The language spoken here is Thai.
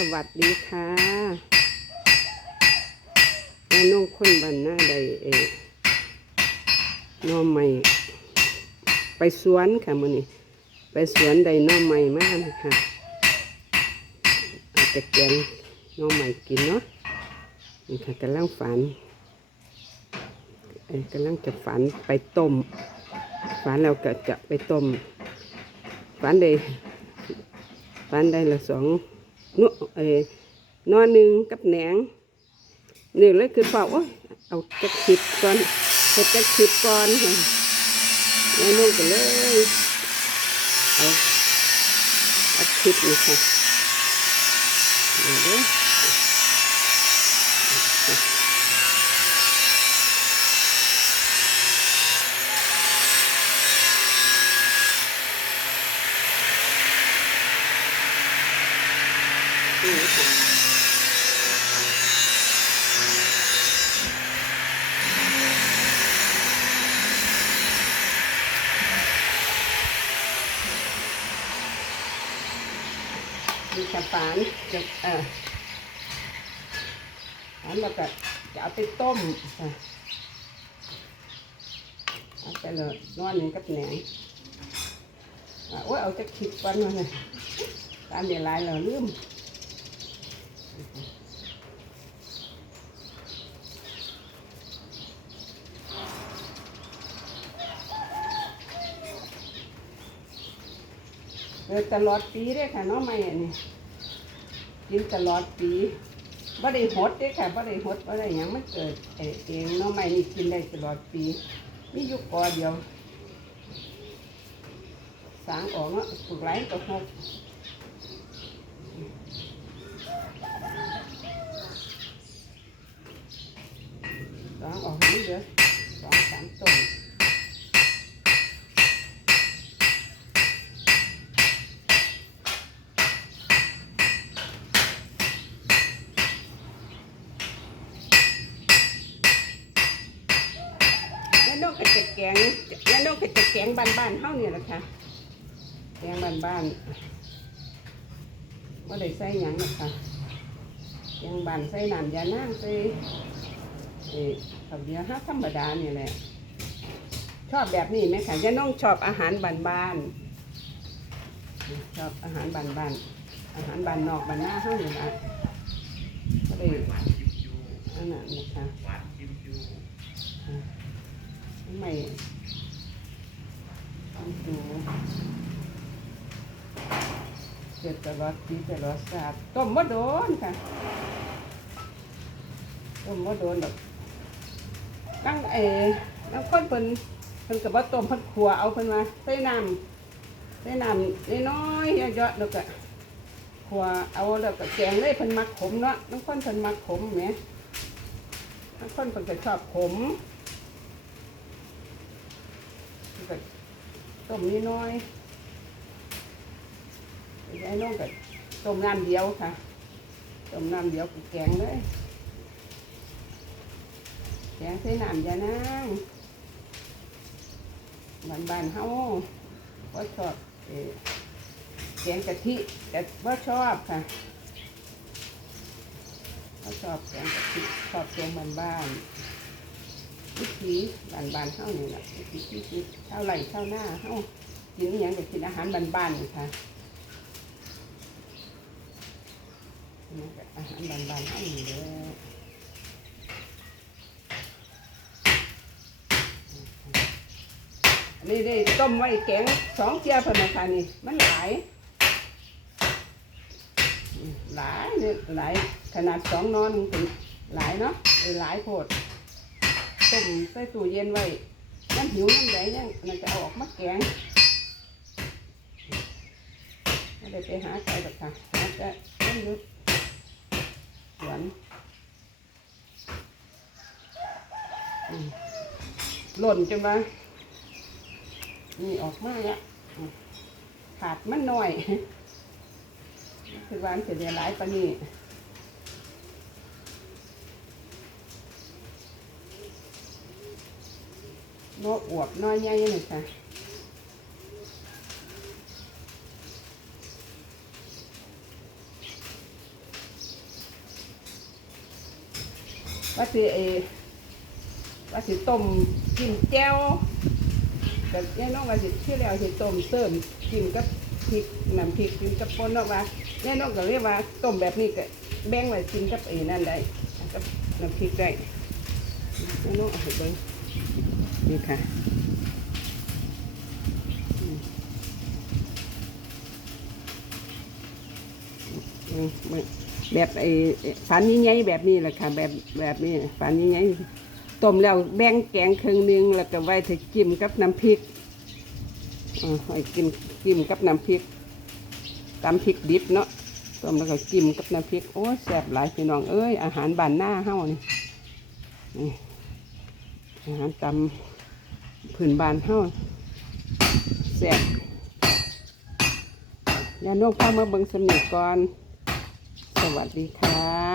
สวัสดีค่ะแม่น้องคนบันหน้าใดเอน้อใหม่ ไปสวนค่ะมื้อนี้ ไปสวนใดน้อใหม่มากค่ะอาจจะแกงน้อใหม่กินเนาะนี่ค่ะกำลังฝันเอ้ยกำลังจะฝันไปต้มฝันแล้วก็จะไปต้มฝันได้ฝันได้ละสอง เอ้ยนอนหนึ่งกับแหนงเนี่เลยคือเปล่าเอาจะขิดก่อนเฮ็ดจะขิดก่อนค่ะแล้วนุ่งก็เลยเอาเอาขิดนี่ค่ะเดี๋ยว เด้อนี่ค่ะมีกระฝานจะเออฝานแล้วก็จะเอาไปต้มเอาไปเลยนอนหนึ่งกับแหนงโอ้ยเอาจะขิดก่อนมาเลยตามเดี๋ยวหลายเราลืม เออตลอดปีเด้ค่ะน้องใหม่อันนี้กินตลอดปีบ่ได้หดเด้ค่ะบ่ได้หดบ่ได้หยังมันเกิดเอเองน้องใหม่นี่กินได้ตลอดปีมีอยู่กอเดียวสางออกเนาะปลูกหลายก็หก สางออกนี่เหลือสองสามต้นแล้วน้องก็จะแกงแล้วน้องก็จะแกงบ้านๆเฮ้าเนี่แหละค่ะแกงบ้านๆว่าได้ใส่หยังหรอกค่ะแกงบ้านใส่น้ำยานางใส่ เอ่อข้าวเหนียวฮะธรรมดานี่แหละ ชอบแบบนี้ไหมคะย่าน้องชอบอาหารบ้านบ้านๆชอบอาหารบ้านบ้านๆอาหารบ้านนอกบ้านหน้าเฮานี่แหละก็ได้อันนั้นนะคะหวานจิ้มจูไม่ต้องดูเจ็ดตลอดปีตลอดศาสตร์ต้มมะโดนค่ะต้มมะโดนแบบ ตั้งเอ๋ตั้นเพิ่นเพิ่นกับว่าต้มเพิ่นขัวเอาเพิ่นมาใส่น้ำใส่น้ำน้อยๆเยอะๆแล้วก็ขัวเอาแล้วก็แกงเลยเพิ่นมักขมเนาะตั้งคนเพิ่นมักขมแหมตั้งคนเพิ่นก็ชอบขมก็ต้มนิดน้อยไอ้น้องก็ต้มน้ำเดียวค่ะต้มน้ำเดียวกับแกงเลย แกงใส่น้ำยานางบานบานเฮาว่าชอบเอ่อแกงกะทิแต่ว่าชอบค่ะว่าชอบแกงกะทิชอบแกงบานบานวิถีบานบานๆเฮานี่แหละวิถีชีวิตชาวไร่ชาวนาเฮากินอย่างก็กินอาหารบานบานค่ะอาหารบานบานๆเฮานี่แหละอั นนี้ได้ต้มไว้แกงสองเจียเพิ่นนะคะนี่ มันหลายหลายเนี่ยหลายขนาดสองนอนถึงหลายเนาะหลายโพดต้มใส่ตู้เย็นไว้น้ำหิวน้ำใดเนี่ยมันจะเอาออกมาแกงไม่ได้ไปหาใครหรอกค่ะหาแต่ต้นยุดสวนหล่นจังวะ นี่ออกมาแล้วขาดมันหน่อย คือวางเสียหลายปะนี่โลอวบน้อยใหญ่เลยจ้ะว่าสิเอว่าสิต้มกินแจ้ว แต่แน่นองว่าสิที่แล้วสิต้มเสริมกินกับพริกน้ำพริกกินกับป่นเนอกว่าแน่น้องก็เรียกว่าต้มแบบนี้ก็แบ่งไว้กินกับไอ้นั่นได้กับน้ำพริกได้แน่น้องเอาไปเบิ่งนี่ค่ะแบบไอ้ฝันยิ่งใหญ่แบบนี้แหละค่ะแบบแบบนี้ฝันยิ่งใหญ่ ต้มแล้วแบ่งแกงครึ่งนึงแล้วก็ไว้ถ้าจิ้มกับน้ำพริกอ่าไว้กินจิ้มกับน้ำพริกตำพริกดิบเนาะต้มแล้วก็จิ้มกับน้ำพริกโอ้แซ่บหลายพี่น้องเอ้ยอาหารบ้านหน้าเฮานี่นี่อาหารตำพื้นบ้านเฮาแซ่บยาโนกพามาเบิงสนิทก่อน สวัสดีค่ะ